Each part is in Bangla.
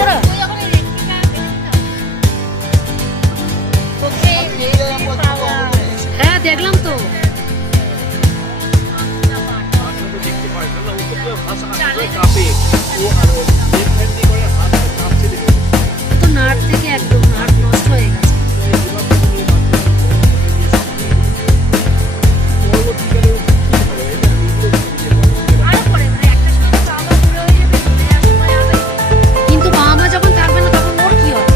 করা? হ্যাঁ দেখলাম তো। তো নাট থেকে একদম নাট নষ্ট হয়ে গেছে। কিন্তু বাবা মা যখন থাকবে না তখন ওর কি হবে?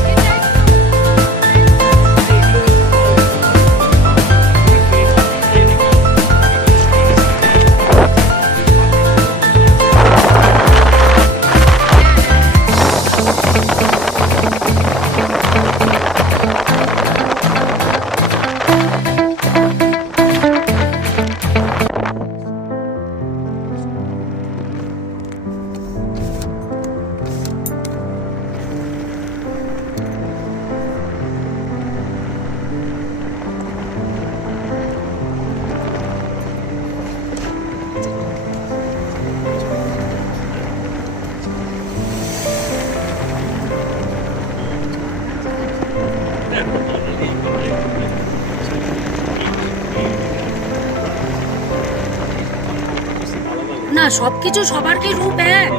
না সবকিছু সবার কি রূপ এক?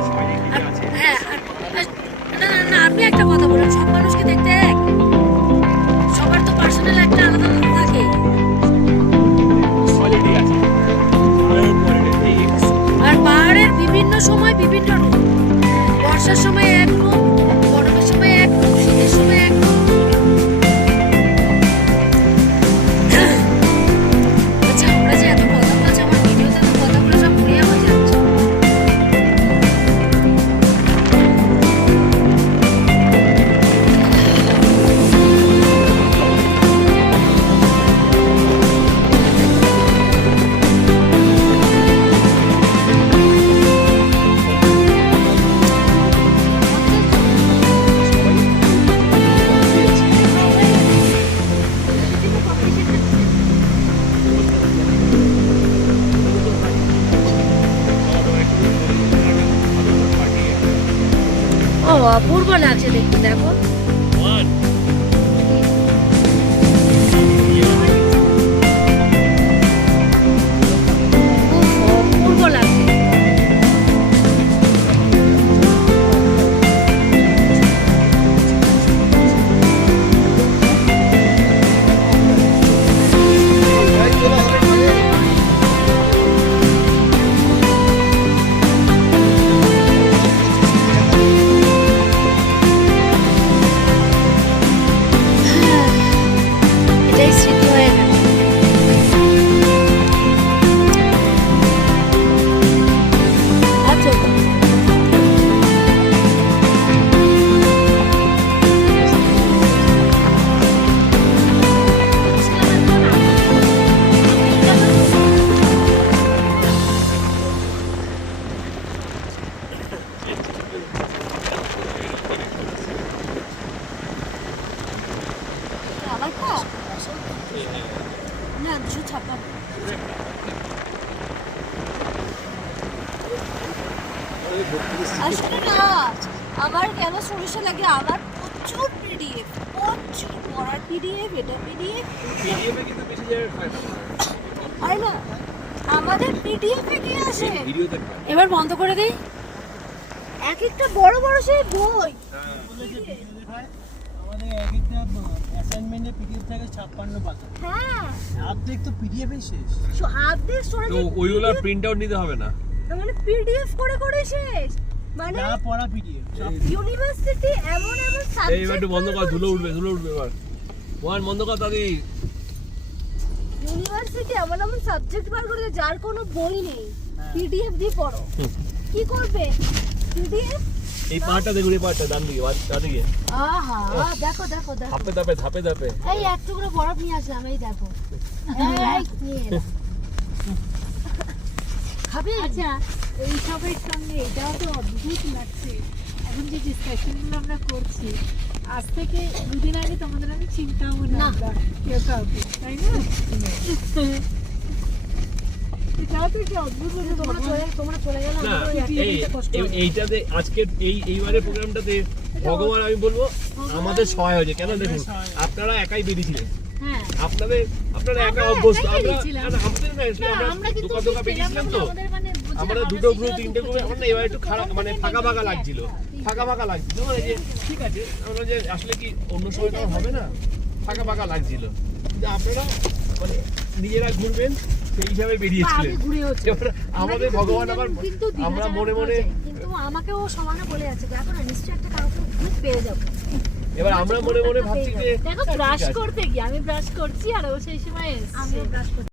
হ্যাঁ না না আপনি একটা কথা বলেন, সব মানুষকে দেখতে এক? সবার তো পার্সোনাল একটা আলাদা আলাদা থাকে। আর পাহাড়ের বিভিন্ন সময় বিভিন্ন রূপ। বর্ষার সময় এক রূপ, গরমের সময় এক রূপ, শীতের সময় এক রূপ। আচ্ছা আমরা যে এত কথা বলছি, আমার ভিডিওতে তো কথাগুলো সব ঘুরিয়ে হয়ে যাচ্ছে। ও অপূর্ব লাগছে দেখতে, দেখো। উফ, অপূর্ব লাগছে। এটাই স্মৃতি হয়ে গেল। আচ্ছা আবার কা? না 256। আসলে না আমার কেন সমস্যা লাগে, আমার প্রচুর পিডিএফ, প্রচুর পড়ার পিডিএফ, এটা পিডিএফ। আরে না আমাদের পিডিএফ এ কি আসে? এবার বন্ধ করে দেই। এক একটা বড় বড় সেই বই। আমাদের এক একটা অ্যাসাইনমেন্টে পিডিএফ থাকে 56 পাতা। হ্যাঁ অর্ধেক তো পিডিএফই শেষ। অর্ধেক স্টোরেজে। তো ওইগুলো প্রিন্ট আউট নিতে হবে না? মানে পিডিএফ করে করে শেষ। মানে যা পড়া পিডিএফ সব। ইউনিভার্সিটি এমন এমন সাবজেক্ট। এই একটু বন্ধ কর, ধুলো উঠবে এবার। ওয়ান বন্ধ কর তাড়াতাড়ি। ইউনিভার্সিটি এমন এমন সাবজেক্ট বার করলে যার কোনো বই নেই, পিডিএফ দিয়ে পড়ো। কি করবে পিডিএফ? এই পার্টটা দেখুন, এই পার্টটা ডান দিকে, ডান দিকে। আহা দেখো দেখো দেখো। ধাপে ধাপে। এই এক টুকরো বরফ নিয়ে আসলাম, এই দেখো। এই নিয়ে এলাম। খাবি? আচ্ছা এই সবের সঙ্গে এটাও তো অদ্ভুত লাগছে, এখন যে ডিসকাশনগুলো আমরা করছি, আজ থেকে দুদিন আগে তোমাদের আমি চিন্তাও না কেউ কাউকে, তাই না? এটাও তো কি অদ্ভুত লাগে তোমরা চলে গেলে না আমারও একটু কষ্ট হবে। এইটাতে আজকের এইবারের প্রোগ্রামটাতে ভগবান আমি বলবো আমাদের সহায় হয়েছে। কেন দেখুন আপনারা একাই বেরিয়েছিলেন, হ্যাঁ আপনারা একা আমরা অভ্যস্ত। একাই আমরা বেরিয়েছিলাম। না, আমাদের না আসলে আমরা আমরা কিন্তু দোকা বেরিয়েছিলাম তো। আমাদের মানে বুঝে আমরা আমরা দুটো গ্রুপ সেটা তিনটে গ্রুপে আমার না এবার একটু খারাপ মানে ফাঁকা ফাঁকা লাগছিল, ফাঁকা লাগছিল মানে যে ঠিক আছে আমরা যে আসলে কি অন্য সময় তো আর হবে না, ফাঁকা লাগছিল। কিন্তু আপনারা মানে নিজেরা ঘুরবেন সেই হিসাবে বেরিয়েছিলেন। আগে ঘুরে হচ্ছে এবার আমাদের ভগবান আবার কিন্তু দীঘা আমরা যাওয়ার মনে মনে পথে, কিন্তু আমাকেও সমানে বলে যাচ্ছে দেখো না নিশ্চয়ই একটা কাউকে গ্রুপ পেয়ে যাবো। এবার আমরা মনে মনে ভাবছি যে দেখো ব্রাশ করতে গিয়ে আমি ব্রাশ করছি আর ও সেই সময় এসছে। আমিও ব্রাশ